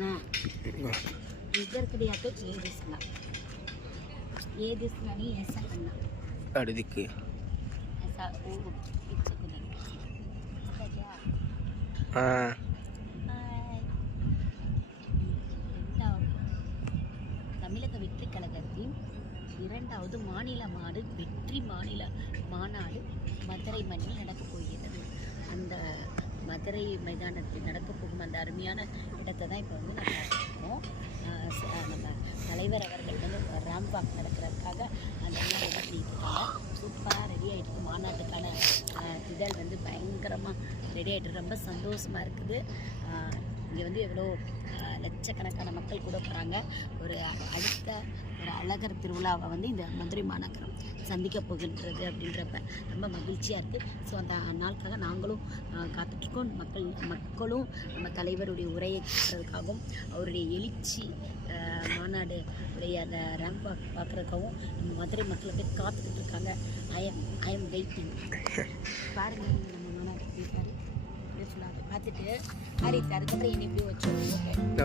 ఓకేనా ఇద్దరికి అయితే ఏది ఇస్తున్నా వేసాకన్నా అడిదికి தமிழக வெற்றி கழகத்தின் 2வது மாநில வெற்றி மாநில மாநாடு மதுரை மண்ணில் நடக்கப் போகிறது. அந்த மதுரை மைதானத்தில் நடக்க போகும் அந்த அருமையான இடத்தை தான் இப்போ வந்து நம்ம பார்த்துருக்கோம். நம்ம தலைவர் அவர்கள் வந்து ரேம்ப் வாக் நடக்கிறதுக்காக அந்த வீடு பண்ணிட்டுருக்காங்க. சூப்பராக ரெடி ஆகிட்டு மாநாட்டுக்கான இதழ் வந்து பயங்கரமாக ரெடி ஆகிட்டு ரொம்ப சந்தோஷமாக இருக்குது. இங்கே வந்து எவ்வளோ லட்சக்கணக்கான மக்கள் கூட போகிறாங்க. அடுத்த ஒரு அழகர் திருவிழாவை வந்து இந்த மதுரை மாநகரம் சந்திக்க போகின்றது அப்படின்றப்ப ரொம்ப மகிழ்ச்சியாக இருக்குது. ஸோ அந்த நாளுக்காக நாங்களும் காத்துட்ருக்கோம். மக்களும் நம்ம தலைவருடைய உரையை கேட்குறதுக்காகவும் அவருடைய எழுச்சி மாநாடு உடைய அந்த ரேம்ப் பார்க்குறதுக்காகவும் நம்ம மதுரை மக்கள் அப்படியே காத்துக்கிட்டு இருக்காங்க. I am waiting. பாருங்கள் நம்ம மாநாடு பாரு பார்த்துட்டு அதுக்கப்புறம் என்ன எப்படி வச்சோம்.